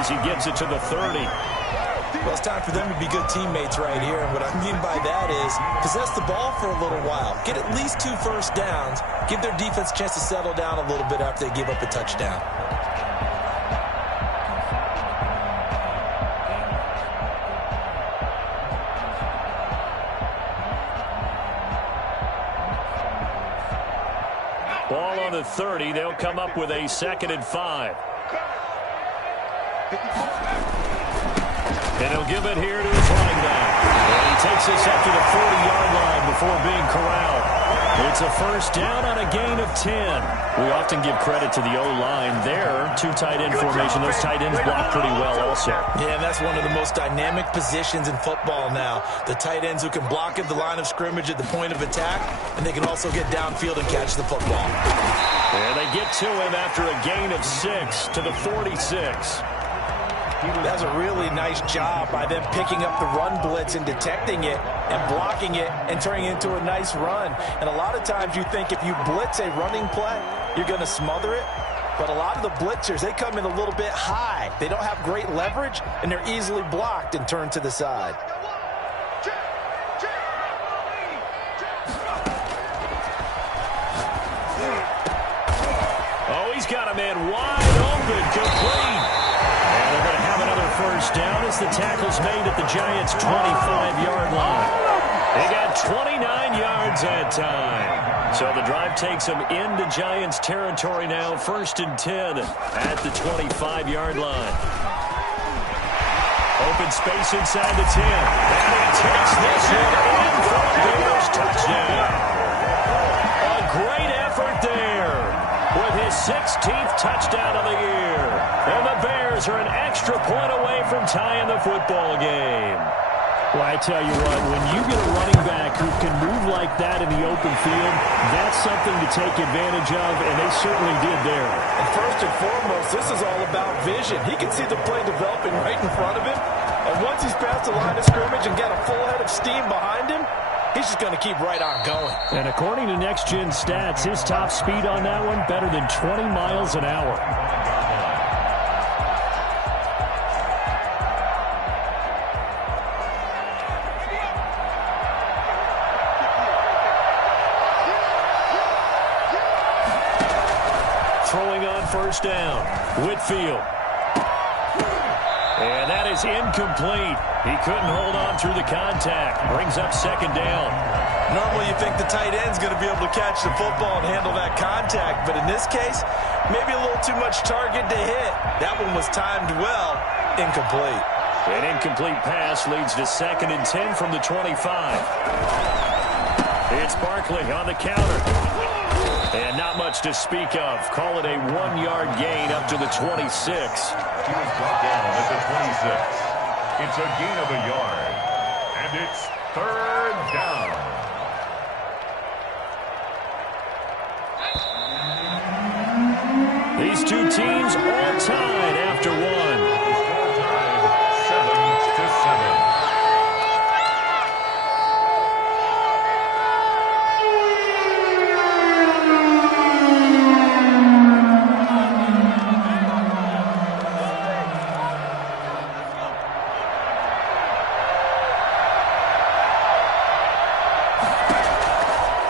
as he gets it to the 30. Well, it's time for them to be good teammates right here. And what I mean by that is possess the ball for a little while. Get at least 2 first downs. Give their defense a chance to settle down a little bit after they give up a touchdown. Ball on the 30. They'll come up with a 2nd and 5. And he'll give it here to his running back. And he takes this up to the 40-yard line before being corralled. It's a first down on a gain of 10. We often give credit to the O-line there. 2 tight end formation. Those tight ends block pretty well also. Yeah, and that's one of the most dynamic positions in football now. The tight ends who can block at the line of scrimmage at the point of attack, and they can also get downfield and catch the football. And they get to him after a gain of 6 to the 46. That's a really nice job by them picking up the run blitz and detecting it and blocking it and turning it into a nice run. And a lot of times you think if you blitz a running play, you're going to smother it. But a lot of the blitzers, they come in a little bit high. They don't have great leverage, and they're easily blocked and turned to the side. Oh, he's got a man wide open, complete. And they're going to have another first down as the tackle's made at the Giants' 25-yard line. They got 29 yards that time. So the drive takes them into Giants territory now, 1st and 10 at the 25-yard line. Open space inside the 10. And he takes this one in for a Bears touchdown. A great effort there with his 16th touchdown of the year. And the Bears are an extra point away from tying the football game. Well, I tell you what, when you get a running back who can move like that in the open field, that's something to take advantage of, and they certainly did there. And first and foremost, this is all about vision. He can see the play developing right in front of him, and once he's past the line of scrimmage and got a full head of steam behind him, he's just going to keep right on going. And according to Next Gen Stats, his top speed on that one, better than 20 miles an hour. Throwing on first down, Whitfield. And that is incomplete. He couldn't hold on through the contact. Brings up 2nd down. Normally you think the tight end's going to be able to catch the football and handle that contact, but in this case, maybe a little too much target to hit. That one was timed well, incomplete. An incomplete pass leads to 2nd and 10 from the 25. It's Barkley on the counter. And not much to speak of. Call it a 1-yard gain up to the 26. He was brought down at the 26. It's a gain of a yard. And it's 3rd down. These two teams all tied after one. Score tied 7-7.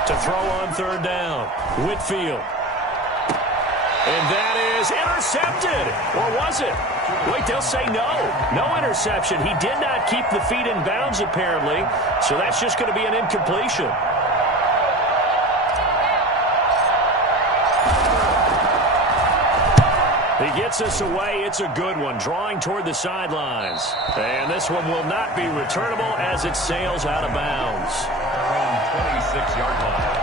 To throw on 3rd down, Whitfield. And that is intercepted. Or was it? Wait, they'll say no. No interception. He did not keep the feet in bounds, apparently. So that's just going to be an incompletion. He gets us away. It's a good one. Drawing toward the sidelines. And this one will not be returnable as it sails out of bounds. From 26-yard line.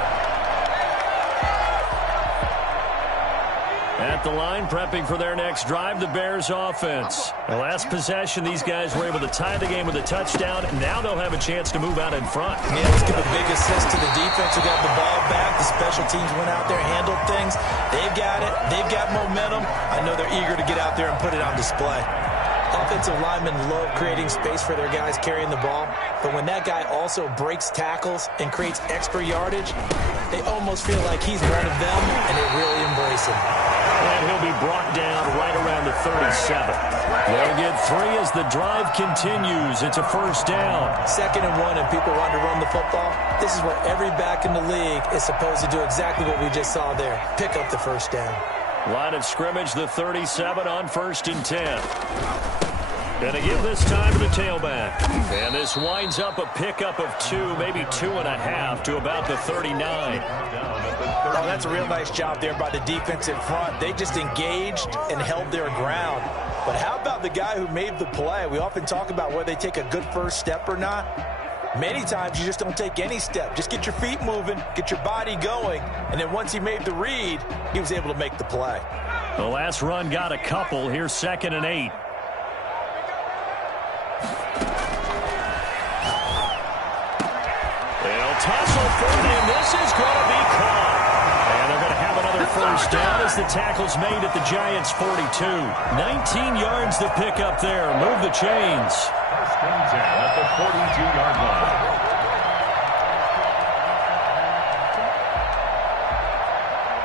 At the line, prepping for their next drive, the Bears offense. The last possession, these guys were able to tie the game with a touchdown. Now they'll have a chance to move out in front. Yeah, let's give a big assist to the defense who got the ball back. The special teams went out there, handled things. They've got it. They've got momentum. I know they're eager to get out there and put it on display. Offensive linemen love creating space for their guys carrying the ball, but when that guy also breaks tackles and creates extra yardage, they almost feel like he's one of them, and they really embrace him. And he'll be brought down right around the 37. They'll get 3 as the drive continues. It's a first down. 2nd and 1, and people want to run the football. This is where every back in the league is supposed to do exactly what we just saw there. Pick up the first down. Line of scrimmage, the 37 on 1st and 10. Going to give this time to the tailback. And this winds up a pickup of 2, maybe 2.5 to about the 39. Oh, that's a real nice job there by the defense in front. They just engaged and held their ground. But how about the guy who made the play? We often talk about whether they take a good first step or not. Many times you just don't take any step. Just get your feet moving, get your body going, and then once he made the read, he was able to make the play. The last run got a couple. Here's 2nd and 8. They'll tussle for it, and this is going to be caught. And they're going to have another first down as the tackle's made at the Giants' 42. 19 yards to pick up there. Move the chains. First and 10 at the 42-yard line.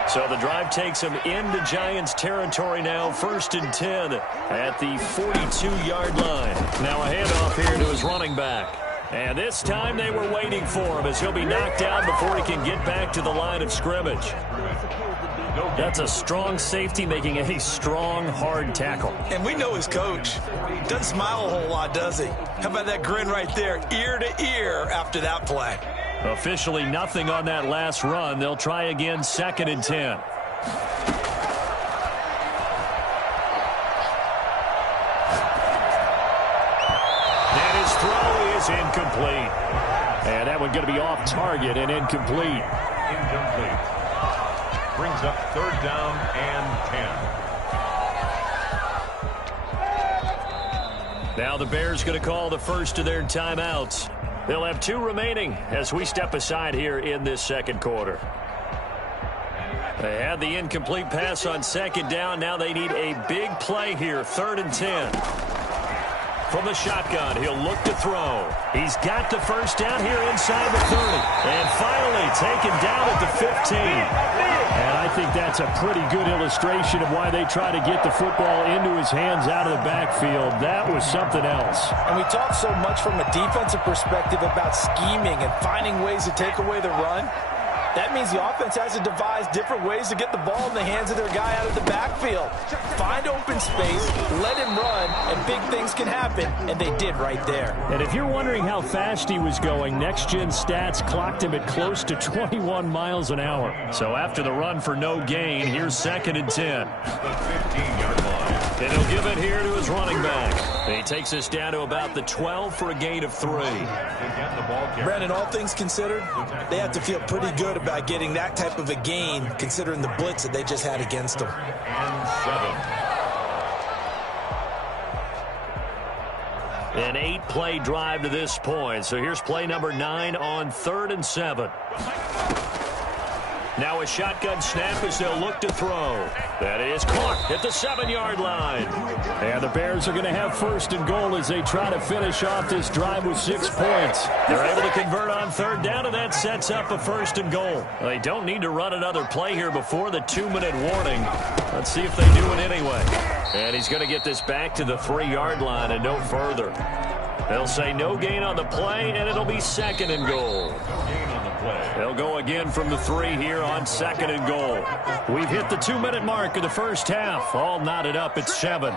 So the drive takes them into Giants territory now. 1st and 10 at the 42-yard line. Now a handoff here to his running back. And this time they were waiting for him as he'll be knocked down before he can get back to the line of scrimmage. That's a strong safety making a strong, hard tackle. And we know his coach. Doesn't smile a whole lot, does he? How about that grin right there, ear to ear after that play? Officially nothing on that last run. They'll try again 2nd and 10. And his throw is incomplete. And that one going to be off target and incomplete. Incomplete. Brings up 3rd down and 10. Now the Bears going to call the first of their timeouts. They'll have 2 remaining as we step aside here in this 2nd quarter. They had the incomplete pass on 2nd down. Now they need a big play here, 3rd and 10. From the shotgun, he'll look to throw. He's got the first down here inside the 30. And finally taken down at the 15. And I think that's a pretty good illustration of why they try to get the football into his hands out of the backfield. That was something else. And we talk so much from a defensive perspective about scheming and finding ways to take away the run. That means the offense has to devise different ways to get the ball in the hands of their guy out of the backfield. Find open space, let him run, and big things can happen, and they did right there. And if you're wondering how fast he was going, Next Gen Stats clocked him at close to 21 miles an hour. So after the run for no gain, here's 2nd and 10. The 15-yard line. And he'll give it here to his running back. He takes us down to about the 12 for a gain of 3. Brandon, all things considered, they have to feel pretty good about getting that type of a gain, considering the blitz that they just had against them. And 7. An 8-play drive to this point. So here's play number 9 on 3rd and 7. Now a shotgun snap as they'll look to throw. That is caught at the 7-yard line. And the Bears are going to have 1st and goal as they try to finish off this drive with 6 points. They're able to convert on 3rd down, and that sets up a 1st and goal. They don't need to run another play here before the 2-minute warning. Let's see if they do it anyway. And he's going to get this back to the 3-yard line and no further. They'll say no gain on the play, and it'll be 2nd and goal. They'll go again from the 3 here on 2nd and goal. We've hit the 2-minute mark of the first half. All knotted up at 7.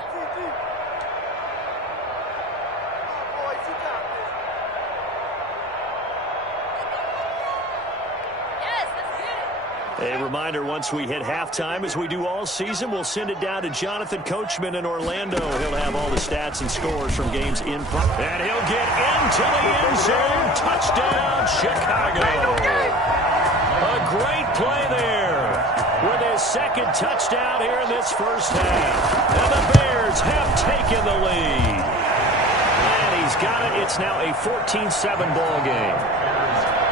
A reminder, once we hit halftime, as we do all season, we'll send it down to Jonathan Coachman in Orlando. He'll have all the stats and scores from games in front. And he'll get into the end zone. Touchdown, Chicago. A great play there with his 2nd touchdown here in this first half. And the Bears have taken the lead. And he's got it. It's now a 14-7 ball game.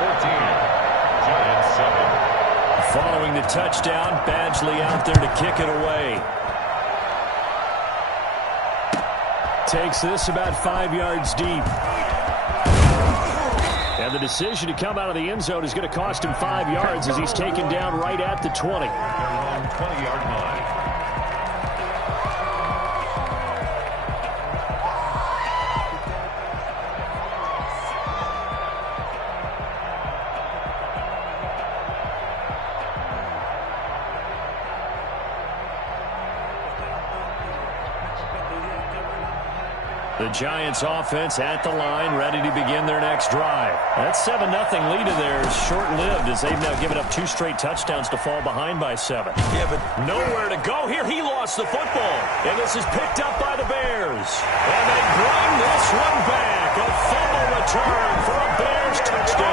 14, Giants 7. Following the touchdown, Badgley out there to kick it away. Takes this about 5 yards deep. And the decision to come out of the end zone is going to cost him 5 yards as he's taken down right at the 20. 20-yard line. The Giants offense at the line, ready to begin their next drive. That 7-0 lead of theirs is short-lived as they've now given up 2 straight touchdowns to fall behind by 7. Yeah, but nowhere to go here. He lost the football, and this is picked up by the Bears. And they bring this one back. A fumble return for a Bears touchdown.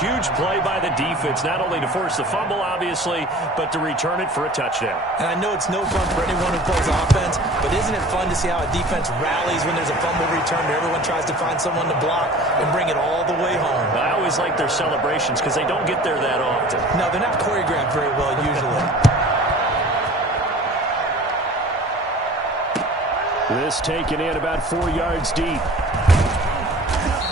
Huge play by the defense, not only to force the fumble, obviously, but to return it for a touchdown. And I know it's no fun for anyone who plays offense, but isn't it fun to see how a defense rallies when there's a fumble return and everyone tries to find someone to block and bring it all the way home? I always like their celebrations because they don't get there that often. No, they're not choreographed very well usually. This taken in about 4 yards deep.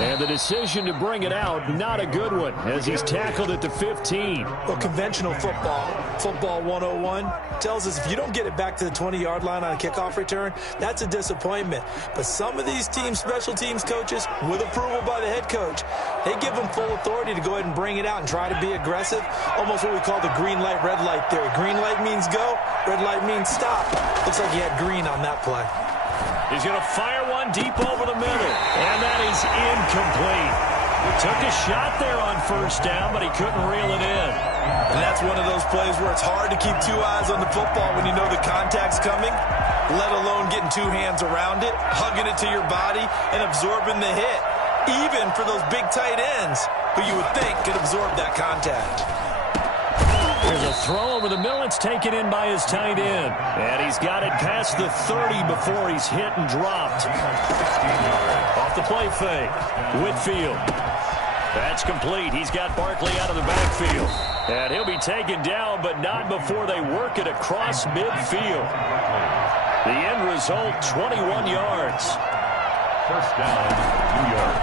And the decision to bring it out, not a good one, as he's tackled at the 15. Well, conventional football 101, tells us if you don't get it back to the 20-yard line on a kickoff return, that's a disappointment. But some of these teams, special teams coaches, with approval by the head coach, they give them full authority to go ahead and bring it out and try to be aggressive, almost what we call the green light, red light theory. Green light means go, red light means stop. Looks like he had green on that play. He's going to fire one deep over the middle, and that is incomplete. He took a shot there on first down, but he couldn't reel it in. And that's one of those plays where it's hard to keep 2 eyes on the football when you know the contact's coming, let alone getting 2 hands around it, hugging it to your body, and absorbing the hit, even for those big tight ends who you would think could absorb that contact. There's a throw over the middle. It's taken in by his tight end. And he's got it past the 30 before he's hit and dropped. Off the play fake. Whitfield. That's complete. He's got Barkley out of the backfield. And he'll be taken down, but not before they work it across midfield. The end result, 21 yards. First down, New York.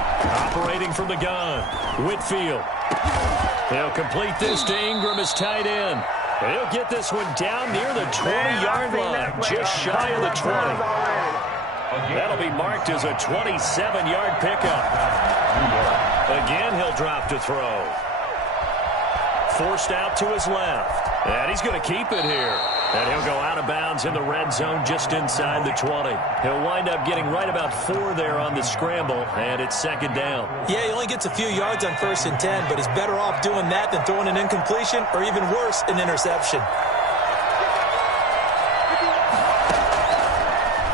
Operating from the gun. Whitfield. He'll complete this to Ingram as tight end. And he'll get this one down near the 20-yard line, just shy of the 20. That'll be marked as a 27-yard pickup. Again, he'll drop to throw. Forced out to his left. And he's going to keep it here. And he'll go out of bounds in the red zone just inside the 20. He'll wind up getting right about 4 there on the scramble, and it's second down. Yeah, he only gets a few yards on 1st and 10, but he's better off doing that than throwing an incompletion or even worse, an interception.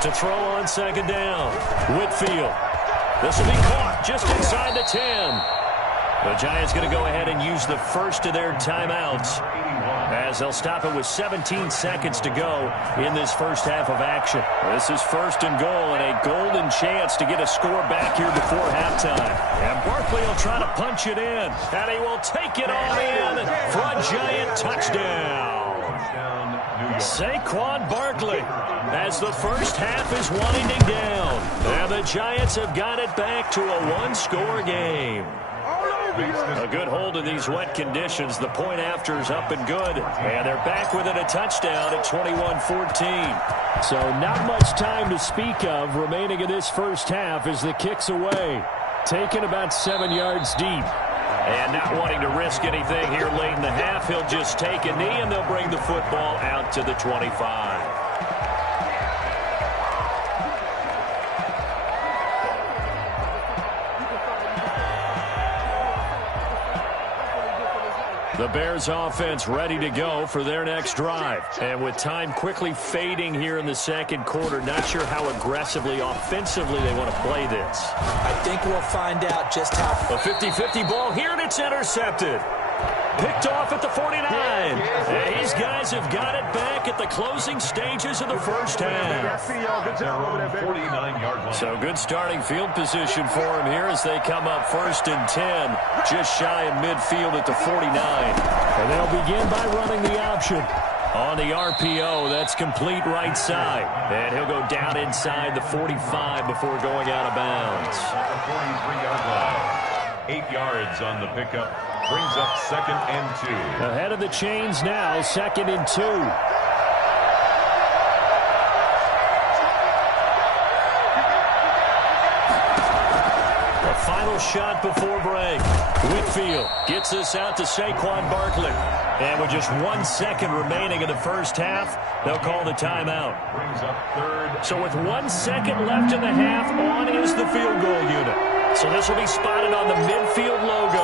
To throw on second down, Whitfield. This will be caught just inside the 10. The Giants going to go ahead and use the first of their timeouts as they'll stop it with 17 seconds to go in this first half of action. This is 1st and goal and a golden chance to get a score back here before halftime. And Barkley will try to punch it in, and he will take it all in for a Giant touchdown. Saquon Barkley as the first half is winding down. And the Giants have got it back to a 1-score game. A good hold in these wet conditions. The point after is up and good. And they're back within a touchdown at 21-14. So not much time to speak of remaining in this first half as the kick's away. Taken about 7 yards deep. And not wanting to risk anything here late in the half, he'll just take a knee and they'll bring the football out to the 25. The Bears offense ready to go for their next drive. And with time quickly fading here in the second quarter, not sure how aggressively, offensively they want to play this. I think we'll find out just how. A 50-50 ball here, and it's intercepted. Picked off at the 49. And these guys have got it back at the closing stages of the first half. 49-yard line. So good starting field position for them here as they come up 1st and 10, just shy of midfield at the 49. And they'll begin by running the option. On the RPO, that's complete right side. And he'll go down inside the 45 before going out of bounds. 43-yard line. 8 yards on the pickup. Brings up 2nd and 2. Ahead of the chains now, 2nd and 2. A final shot before break. Whitfield gets this out to Saquon Barkley. And with just 1 second remaining in the first half, they'll call the timeout. Brings up third. So with 1 second left in the half, on is the field goal unit. So this will be spotted on the midfield logo.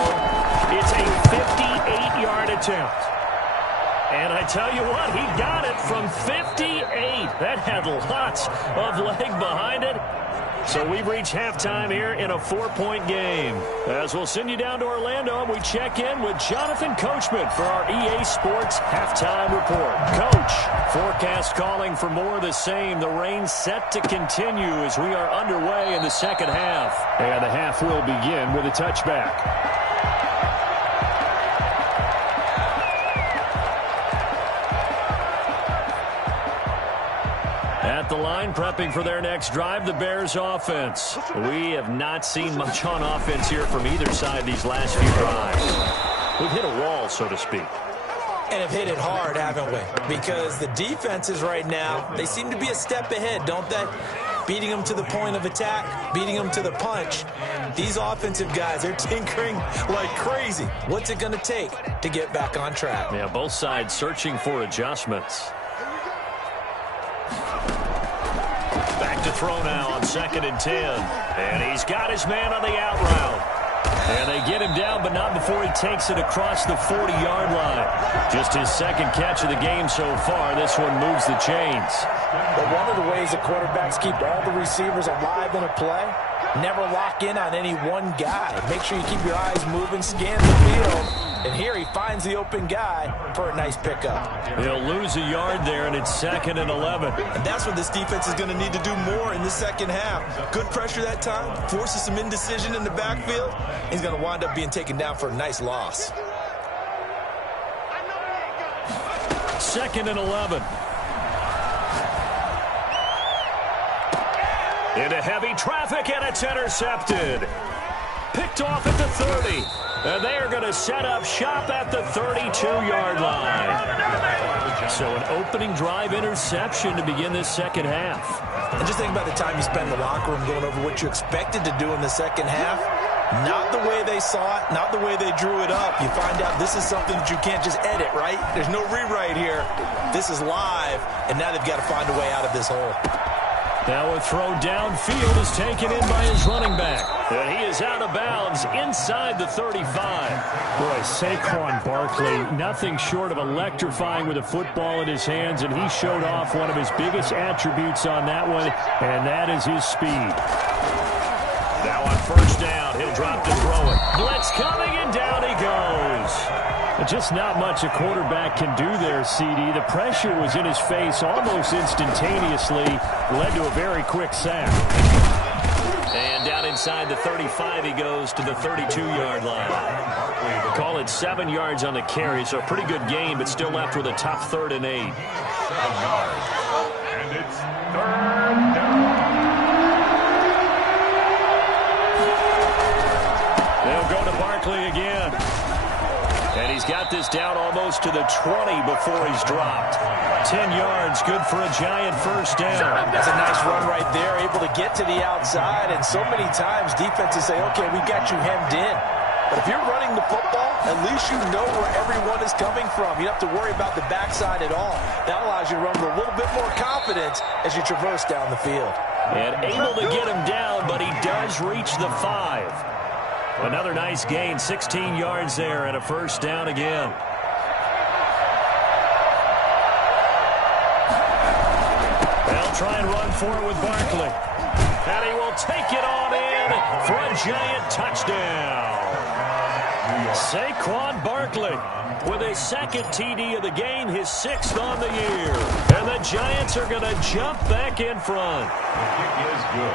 It's a 58-yard attempt. And I tell you what, he got it from 58. That had lots of leg behind it. So we've reached halftime here in a 4-point game. As we'll send you down to Orlando, we check in with Jonathan Coachman for our EA Sports Halftime Report. Coach, forecast calling for more of the same. The rain set to continue as we are underway in the second half. And the half will begin with a touchback. At the line, prepping for their next drive, the Bears offense. We have not seen much on offense here from either side these last few drives. We've hit a wall, so to speak. And have hit it hard, haven't we? Because the defenses right now, they seem to be a step ahead, don't they? Beating them to the point of attack, beating them to the punch. These offensive guys, they're tinkering like crazy. What's it going to take to get back on track? Yeah, both sides searching for adjustments. Back to throw now on 2nd and 10. And he's got his man on the out route. And they get him down, but not before he takes it across the 40-yard line. Just his second catch of the game so far. This one moves the chains. But one of the ways the quarterbacks keep all the receivers alive in a play, never lock in on any one guy. Make sure you keep your eyes moving, scan the field. And here he finds the open guy for a nice pickup. He'll lose a yard there, and it's 2nd and 11. And that's what this defense is going to need to do more in the second half. Good pressure that time, forces some indecision in the backfield. He's going to wind up being taken down for a nice loss. 2nd and 11. Into heavy traffic, and it's intercepted. Picked off at the 30. And they are going to set up shop at the 32-yard line. So an opening drive interception to begin this second half. And just think about the time you spend in the locker room going over what you expected to do in the second half. Not the way they saw it, not the way they drew it up. You find out this is something that you can't just edit, right? There's no rewrite here. This is live, and now they've got to find a way out of this hole. Now a throw downfield is taken in by his running back. And he is out of bounds inside the 35. Boy, Saquon Barkley, nothing short of electrifying with a football in his hands, and he showed off one of his biggest attributes on that one, and that is his speed. Now on first down, he'll drop to throw it. Blitz coming, and down he goes. Just not much a quarterback can do there, CD. The pressure was in his face almost instantaneously, led to a very quick sack. And down inside the 35 he goes to the 32-yard line. Call it 7 yards on the carry, so a pretty good game, but still left with a tough 3rd and 8. 7 yards. And it's 3rd down. They'll go to Barkley again. And he's got this down almost to the 20 before he's dropped. 10 yards, good for a giant first down. That's a nice run right there, able to get to the outside. And so many times defenses say, okay, we got you hemmed in. But if you're running the football, at least you know where everyone is coming from. You don't have to worry about the backside at all. That allows you to run with a little bit more confidence as you traverse down the field. And able to get him down, but he does reach the 5. Another nice gain, 16 yards there, and a first down again. They'll try and run for it with Barkley. And he will take it on in for a giant touchdown. Saquon Barkley with his 2nd TD of the game, his 6th on the year. And the Giants are going to jump back in front.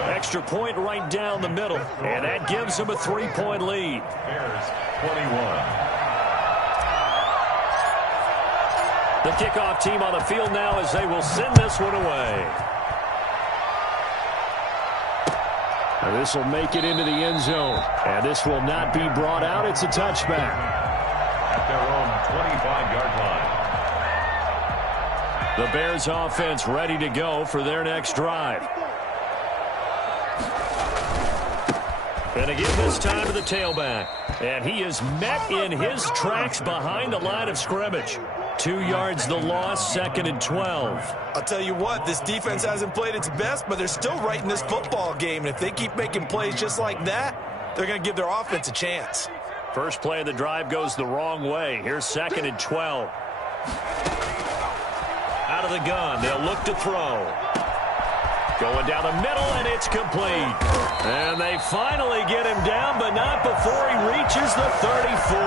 Extra point right down the middle, and that gives them a 3-point lead. Bears 21. The kickoff team on the field now as they will send this one away. And this will make it into the end zone. And this will not be brought out. It's a touchback. At their own 25-yard line. The Bears offense ready to go for their next drive. And to give this time to the tailback. And he is met in his tracks behind the line of scrimmage. 2 yards the loss, 2nd and 12. I'll tell you what, this defense hasn't played its best, but they're still right in this football game. And if they keep making plays just like that, they're going to give their offense a chance. First play of the drive goes the wrong way. Here's 2nd and 12. Out of the gun, they'll look to throw. Going down the middle, and it's complete. And they finally get him down, but not before he reaches the 34.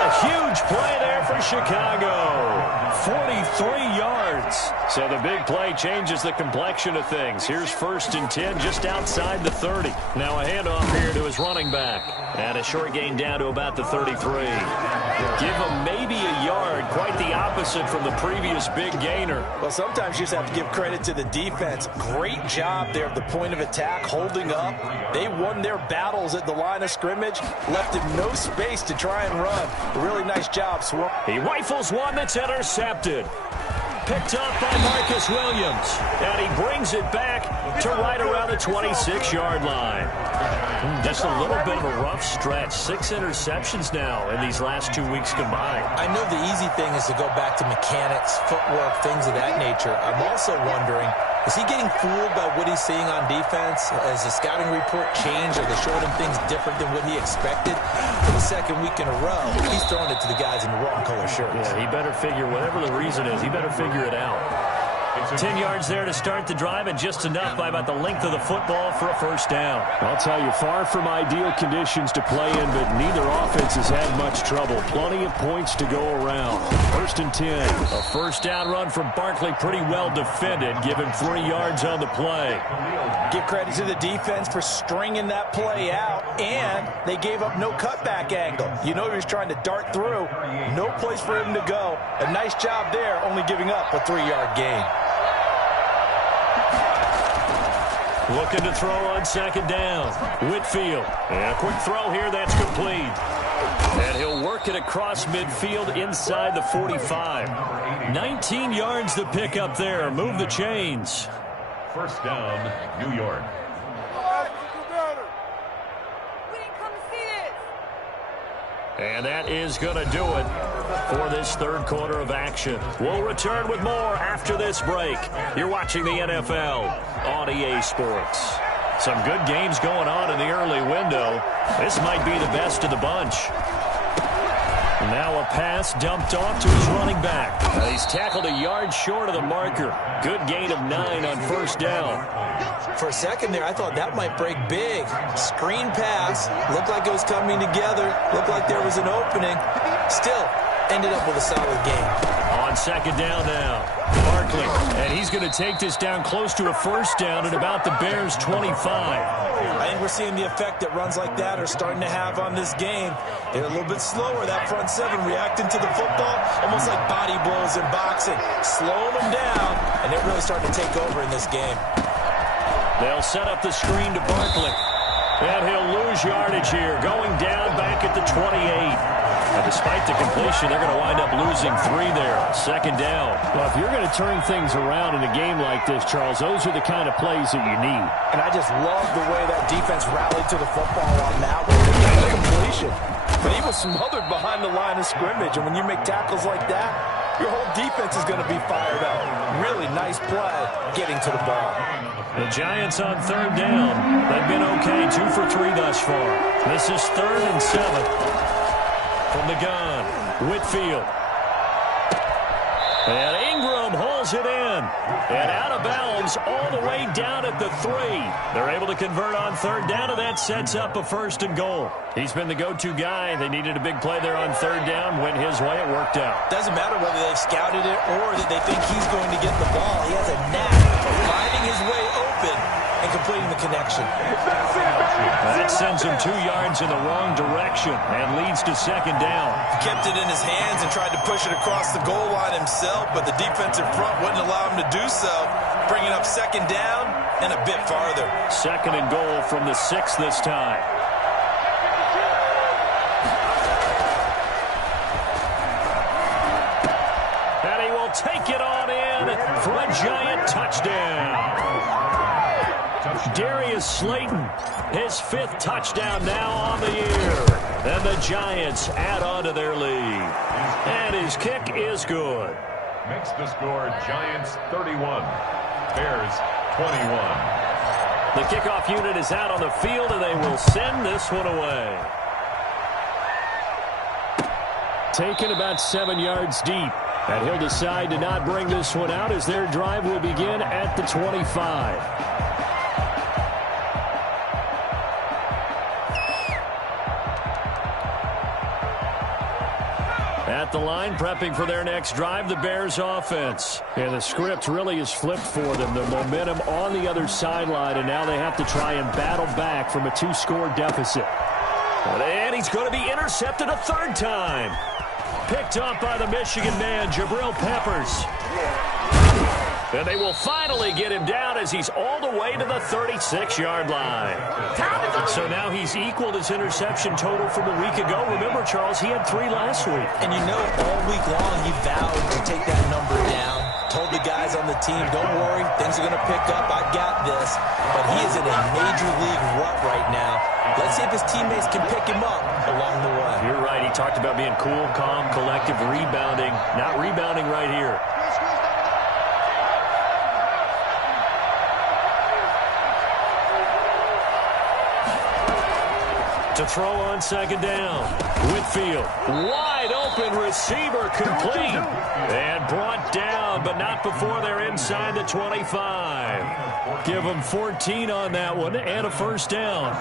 A huge play there for Chicago. 43 yards. So the big play changes the complexion of things. Here's 1st and 10 just outside the 30. Now a handoff here to his running back. And a short gain down to about the 33. Give him maybe a yard. Quite the opposite from the previous big gainer. Well, sometimes you just have to give credit to the defense. Great job there at the point of attack, holding up. They won their battles at the line of scrimmage, left him no space to try and run. A really nice job, Swarm. He rifles one that's intercepted. Picked up by Marcus Williams. And he brings it back to right around the 26-yard line. Just a little bit of a rough stretch. 6 interceptions now in these last 2 weeks combined. I know the easy thing is to go back to mechanics, footwork, things of that nature. I'm also wondering, is he getting fooled by what he's seeing on defense? Has the scouting report changed? Are they showing him things different than what he expected? For the 2nd week in a row, he's throwing it to the guys in the wrong color shirts. Yeah, he better figure, whatever the reason is, he better figure it out. 10 yards there to start the drive, and just enough by about the length of the football for a 1st down. I'll tell you, far from ideal conditions to play in, but neither offense has had much trouble. Plenty of points to go around. 1st and 10. A 1st down run from Barkley, pretty well defended. Give him 3 yards on the play. Give credit to the defense for stringing that play out, and they gave up no cutback angle. You know he was trying to dart through. No place for him to go. A nice job there, only giving up a 3-yard gain. Looking to throw on 2nd down. Whitfield. And a quick throw here that's complete. And he'll work it across midfield inside the 45. 19 yards to pick up there. Move the chains. 1st down, New York. And that is going to do it for this 3rd quarter of action. We'll return with more after this break. You're watching the NFL on EA Sports. Some good games going on in the early window. This might be the best of the bunch. Now a pass dumped off to his running back. He's tackled a yard short of the marker. Good gain of 9 on 1st down. For a second there, I thought that might break big. Screen pass. Looked like it was coming together. Looked like there was an opening. Still, ended up with a solid game. On 2nd down now, Barkley. And he's going to take this down close to a 1st down at about the Bears' 25. I think we're seeing the effect that runs like that are starting to have on this game. They're a little bit slower, that front 7, reacting to the football, almost like body blows in boxing. Slowing them down, and they're really starting to take over in this game. They'll set up the screen to Barkley. And he'll lose yardage here, going down back at the 28. And despite the completion, they're going to wind up losing 3 there. 2nd down. Well, if you're going to turn things around in a game like this, Charles, those are the kind of plays that you need. And I just love the way that defense rallied to the football on that one. They got the completion. But he was smothered behind the line of scrimmage. And when you make tackles like that, your whole defense is going to be fired up. Really nice play getting to the ball. The Giants on 3rd down. They've been okay, 2 for 3 thus far. This is 3rd and 7. From the gun, Whitfield. And Ingram hauls it in. And out of bounds all the way down at the 3. They're able to convert on 3rd down, and that sets up a 1st and goal. He's been the go-to guy. They needed a big play there on 3rd down. Went his way. It worked out. Doesn't matter whether they've scouted it or that they think he's going to get the ball. He has a knack of finding his way open and completing the connection. That sends him 2 yards in the wrong direction and leads to 2nd down. He kept it in his hands and tried to push it across the goal line himself, but the defensive front wouldn't allow him to do so, bringing up 2nd down and a bit farther. 2nd and goal from the 6 this time. And he will take it on in for a Giant touchdown. Darius Slayton His 5th touchdown now on the year. And the Giants add on to their lead. And his kick is good. Makes the score Giants 31, Bears 21. The kickoff unit is out on the field, and they will send this one away. Taken about 7 yards deep. And he'll decide to not bring this one out as their drive will begin at the 25. At the line, prepping for their next drive, the Bears offense. And the script really is flipped for them. The momentum on the other sideline, and now they have to try and battle back from a 2-score deficit. And he's going to be intercepted a 3rd time. Picked up by the Michigan man, Jabril Peppers. And they will finally get him down as he's all the way to the 36-yard line. So now he's equaled his interception total from a week ago. Remember, Charles, he had 3 last week. And you know, all week long he vowed to take that number down. Told the guys on the team, don't worry, things are going to pick up. I've got this. But he is in a major league rut right now. Let's see if his teammates can pick him up along the way. You're right. He talked about being cool, calm, collective, rebounding. Not rebounding right here. To throw on 2nd down. Whitfield, wide open receiver, complete. And brought down, but not before they're inside the 25. Give them 14 on that one and a 1st down.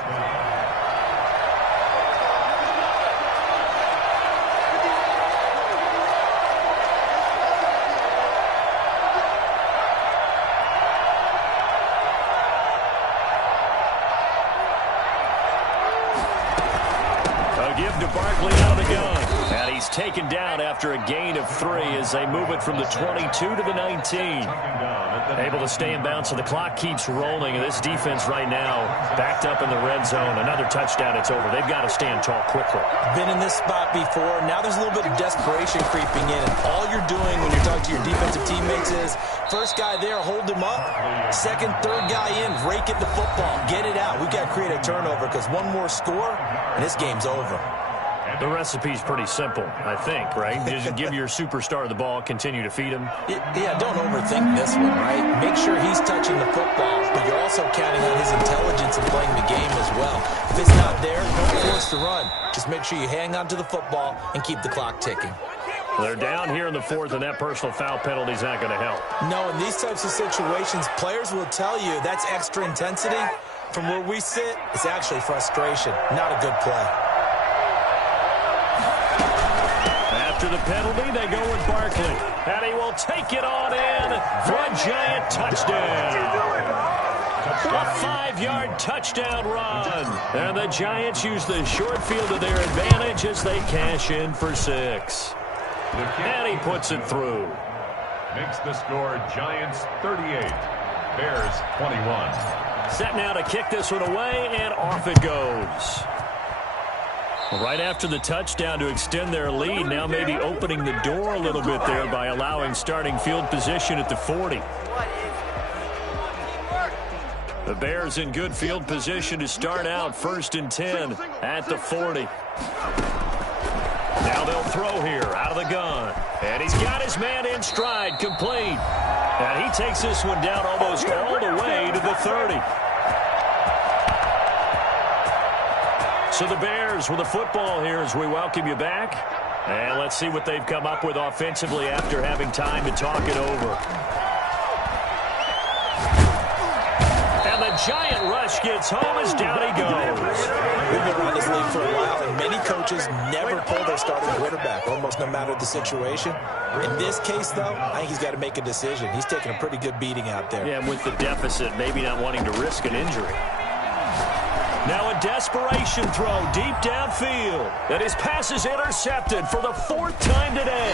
Barkley out of the gun. And he's taken down after a gain of 3 as they move it from the 22 to the 19. Able to stay in bounds, so the clock keeps rolling. And this defense right now backed up in the red zone. Another touchdown, it's over. They've got to stand tall quickly. Been in this spot before. Now there's a little bit of desperation creeping in. And all you're doing when you're talking to your defensive teammates is, first guy there, hold him up. 2nd, 3rd guy in, rake at the football. Get it out. We've got to create a turnover because one more score, and this game's over. The recipe's pretty simple, I think, right? Just give your superstar the ball, continue to feed him. Yeah, don't overthink this one, right? Make sure he's touching the football, but you're also counting on his intelligence in playing the game as well. If it's not there, don't force the run. Just make sure you hang on to the football and keep the clock ticking. They're down here in the 4th, and that personal foul penalty is not going to help. No, in these types of situations, players will tell you that's extra intensity. From where we sit, it's actually frustration, not a good play. After the penalty, they go with Barkley. And he will take it on in for a Giant touchdown. A 5-yard touchdown run. And the Giants use the short field to their advantage as they cash in for 6. And he puts it through. Makes the score Giants 38, Bears 21. Set now to kick this one away, and off it goes. Right after the touchdown to extend their lead, now maybe opening the door a little bit there by allowing starting field position at the 40. The Bears in good field position to start out 1st and 10 at the 40. Now they'll throw here out of the gun. And he's got his man in stride, complete. And he takes this one down almost all the way to the 30. So the Bears with the football here as we welcome you back. And let's see what they've come up with offensively after having time to talk it over. And the Giant rush gets home as down he goes. We've been around this league for a while, and many coaches never pull their starting quarterback, almost no matter the situation. In this case, though, I think he's got to make a decision. He's taking a pretty good beating out there. Yeah, with the deficit, maybe not wanting to risk an injury. Now a desperation throw deep downfield. And his pass is intercepted for the 4th time today.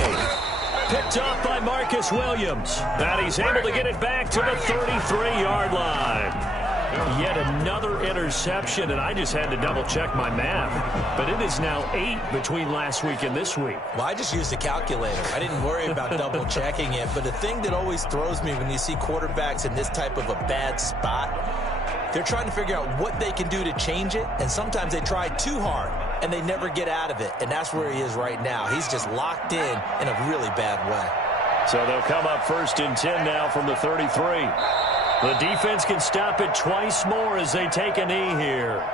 Picked up by Marcus Williams. And he's able to get it back to the 33-yard line. Yet another interception, and I just had to double-check my math. But it is now 8 between last week and this week. Well, I just used a calculator. I didn't worry about double-checking it. But the thing that always throws me when you see quarterbacks in this type of a bad spot, They're trying to figure out what they can do to change it, and sometimes they try too hard, and they never get out of it, and that's where he is right now. He's just locked in a really bad way. So they'll come up 1st and 10 now from the 33. The defense can stop it twice more as they take a knee here.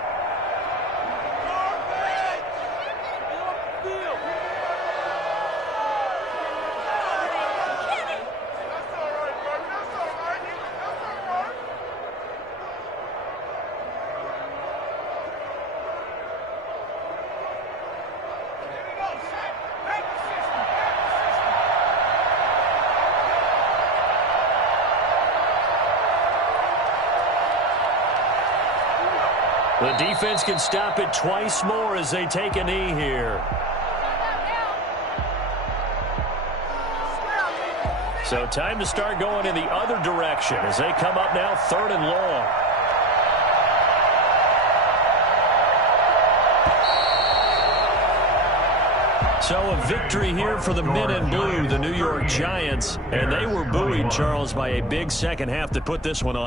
The defense can stop it twice more as they take a knee here. So time to start going in the other direction as they come up now 3rd and long. So a victory here for the men in blue, the New York Giants. And they were buoyed, Charles, by a big second half to put this one on.